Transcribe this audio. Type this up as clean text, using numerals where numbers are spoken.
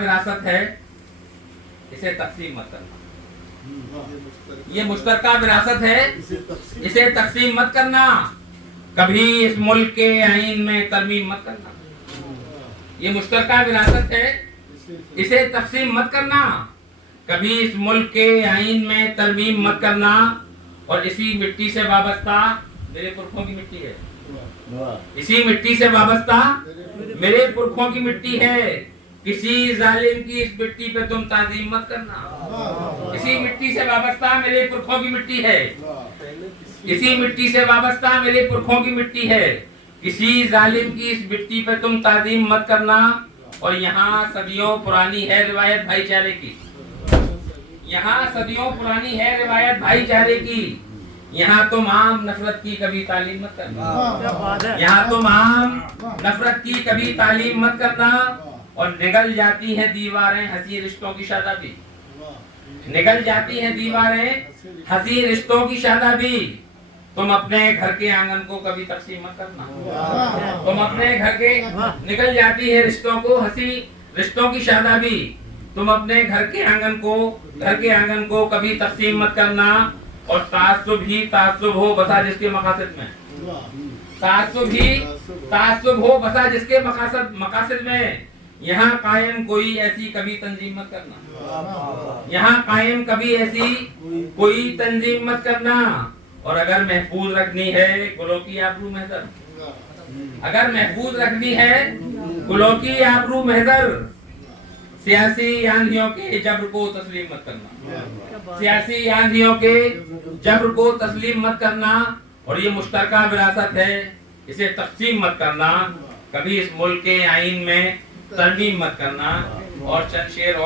وراثت ہے، اسے تقسیم مت کرنا. یہ مشترکہ وراثت ہے، اسے تقسیم مت کرنا. کبھی اس ملک کے آئین میں ترمیم مت کرنا. یہ مشترکہ وراثت ہے، اسے تقسیم مت کرنا. کبھی اس ملک کے آئین میں ترمیم مت کرنا. اور اسی مٹی سے وابستہ میرے پرکھوں کی مٹی ہے. اسی مٹی سے وابستہ میرے پرکھوں کی مٹی ہے. کسی ظالم کی اس مٹی پہ تم تعظیم مت کرنا. اسی مٹی سے وابستہ میرے پرکھوں کی مٹی ہے. اسی مٹی سے وابستہ میرے پرکھوں کی مٹی ہے. کسی ظالم کی اس مٹی پہ تم تعظیم مت کرنا. اور یہاں صدیوں پرانی ہے روایت بھائی چارے کی. یہاں صدیوں پرانی ہے روایت بھائی چارے کی. یہاں تم عام نفرت کی کبھی تعلیم مت کرنا. یہاں تم عام نفرت کی کبھی تعلیم مت کرنا. اور نگل جاتی ہیں دیواریں ہنسی رشتوں کی شادابی. نگل جاتی ہیں دیواریں ہنسی رشتوں کی شادابی. تم اپنے گھر کے آنگن کو کبھی تقسیم مت کرنا. تم اپنے گھر کے نگل جاتی ہے رشتوں کو ہنسی رشتوں کی شادابی. تم اپنے گھر کے آنگن کو کبھی تقسیم مت کرنا. اور تعصب ہی تعصب ہو بسا جس کے مقاصد میں. تعصب ہی تعصب ہو بسا جس کے مقاصد میں. یہاں قائم کوئی ایسی کبھی تنظیم مت کرنا. یہاں قائم کبھی ایسی کوئی تنظیم مت کرنا. اور اگر محفوظ رکھنی ہے گلوں کی آبرو محضر. اگر محفوظ رکھنی ہے گلوں کی آبرو محضر. سیاسی آندھیوں کے جبر کو تسلیم مت کرنا. سیاسی آندھیوں کے جبر کو تسلیم مت کرنا. اور یہ مشترکہ وراثت ہے، اسے تقسیم مت کرنا. کبھی اس ملک کے آئین میں ترمیم مت کرنا. اور چند شعر اور